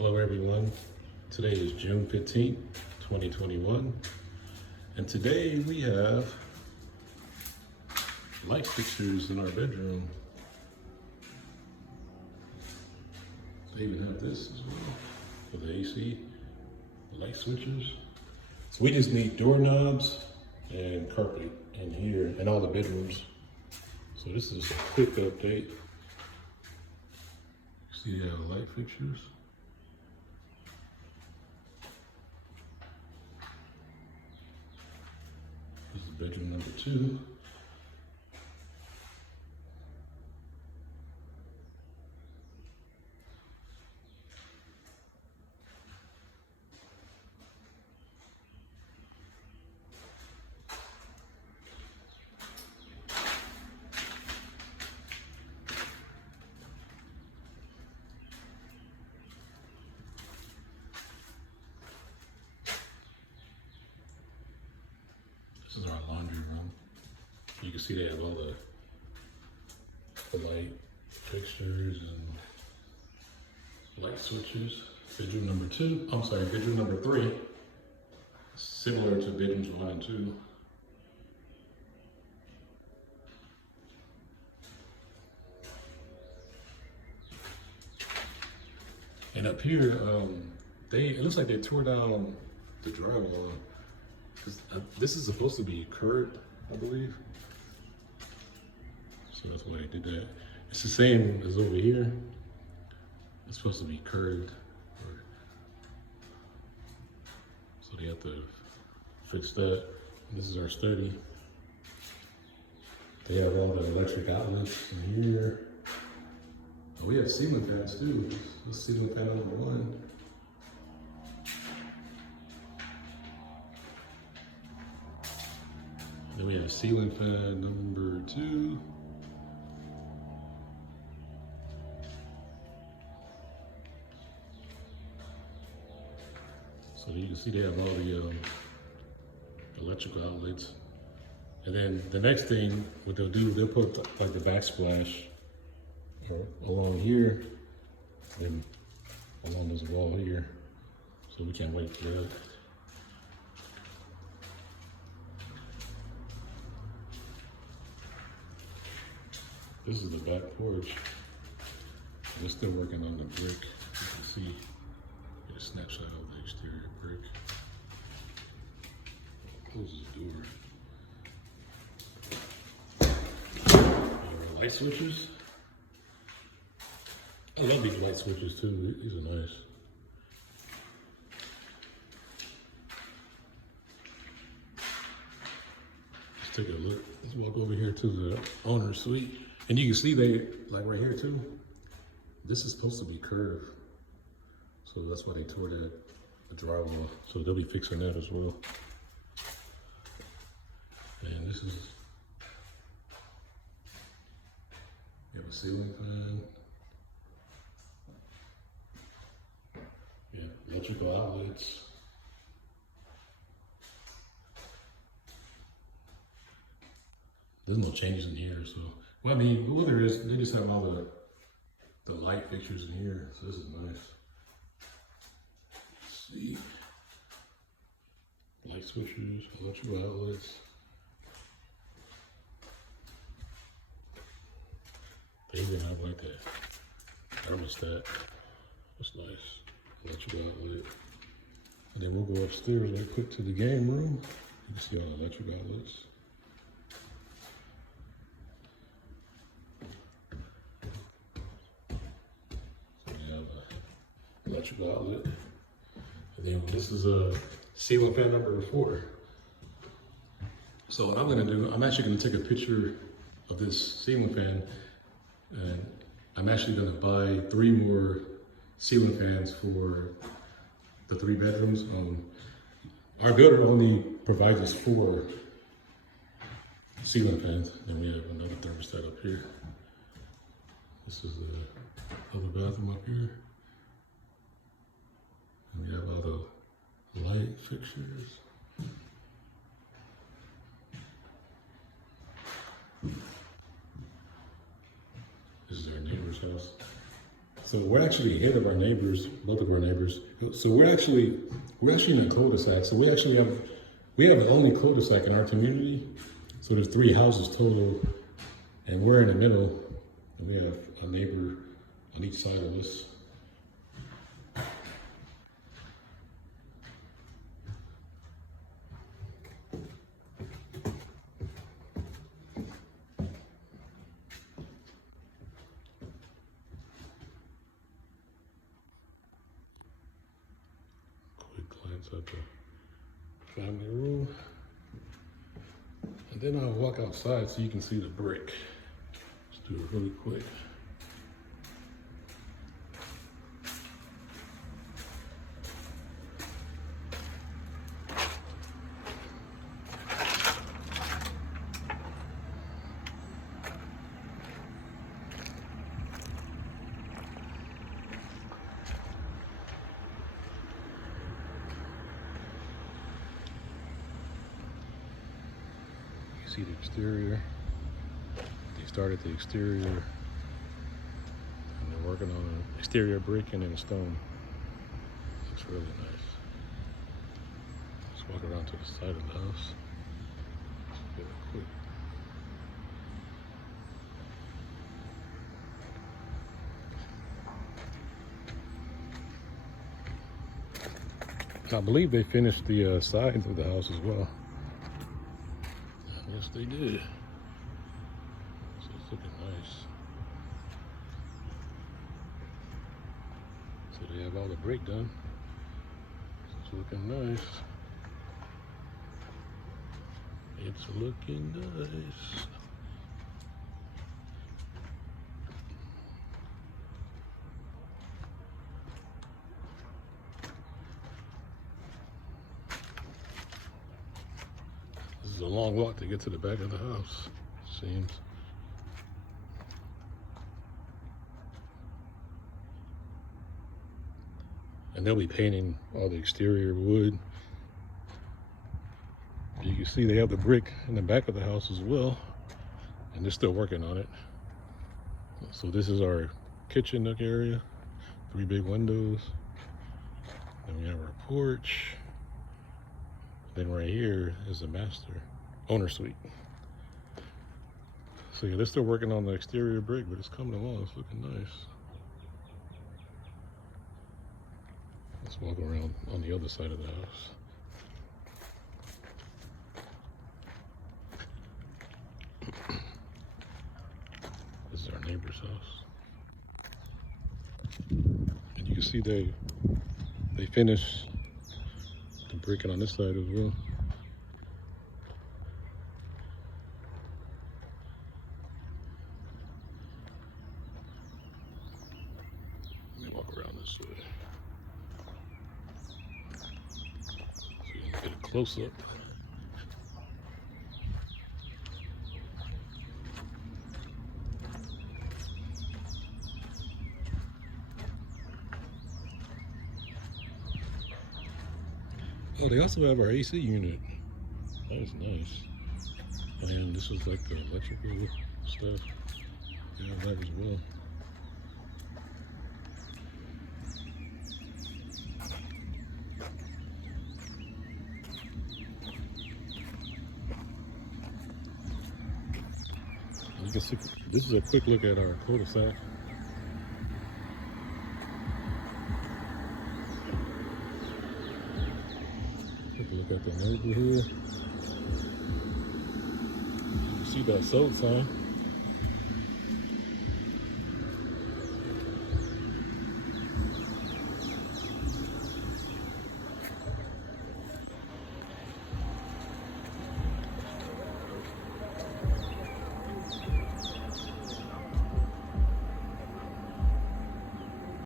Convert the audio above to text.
Hello everyone, today is June 15th, 2021, and today we have light fixtures in our bedroom. They even have this as well for the AC, the light switches. So we just need doorknobs and carpet in here and all the bedrooms. So this is a quick update. See they have light fixtures. This is bedroom number 2. This is our laundry room. You can see they have all the light fixtures and light switches. Bedroom number 2, I'm sorry, bedroom number 3, similar to bedrooms 1 and 2. And up here, it looks like they tore down the drywall. This is supposed to be curved, I believe. So that's why they did that. It's the same as over here. It's supposed to be curved. So they have to fix that. This is our study. They have all the electric outlets in here. Oh, we have ceiling fans too. This is ceiling fan number 1. Then we have ceiling fan number 2. So you can see they have all the electrical outlets. And then the next thing, what they'll do, they'll put like the backsplash along here and along this wall here. So we can't wait for that. This is the back porch. We're still working on the brick. You can see a snapshot of the exterior brick. Closes the door. Our light switches. I love these light switches too. These are nice. Let's take a look. Let's walk over here to the owner's suite. And you can see they, like right here too, this is supposed to be curved. So that's why they tore the drywall. So they'll be fixing that as well. And this is, you have a ceiling fan. Yeah, electrical outlets. There's no changes in here, so. Well, I mean, what there is, they just have all the light fixtures in here, so this is nice. Let's see. Light switches, electrical outlets. They even have like that thermostat. That's nice. Electrical outlet. And then we'll go upstairs real quick to the game room. You can see all the electric outlets. So we have an electrical outlet. And then this is a ceiling fan number 4. So what I'm gonna do, I'm actually gonna take a picture of this ceiling fan, and I'm actually gonna buy 3 more ceiling fans for the 3 bedrooms. Our builder only provides us 4 ceiling fans. Then we have another thermostat up here. This is the other bathroom up here. And we have all the light fixtures. This is our neighbor's house. So we're actually ahead of our neighbors, both of our neighbors. So we're actually in a cul-de-sac. So we have the only cul-de-sac in our community. So there's 3 houses total, and we're in the middle, and we have a neighbor on each side of us. Quick glance at the family room. And then I'll walk outside so you can see the brick. Let's do it really quick. See the exterior. They started the exterior, and they're working on an exterior brick and then stone. Looks really nice. Let's walk around to the side of the house. Get it quick. I believe they finished the sides of the house as well. Yes, they did. So it's looking nice. So they have all the brick done. So it's looking nice. It's looking nice. This is a long walk to get to the back of the house, it seems. And they'll be painting all the exterior wood. You can see they have the brick in the back of the house as well, and they're still working on it. So this is our kitchen nook area, 3 big windows. Then we have our porch. Then right here is the master owner suite. So yeah, they're still working on the exterior brick, but it's coming along. It's looking nice. Let's walk around on the other side of the house. This is our neighbor's house. And you can see they finished the bricking on this side as well. Let me walk around this way so you can get a close up. Oh, they also have our AC unit. That is nice. And this is like the electrical stuff. They have that as well. You can see, this is a quick look at our cul-de-sac. Look at the neighborhood. You see that sold sign.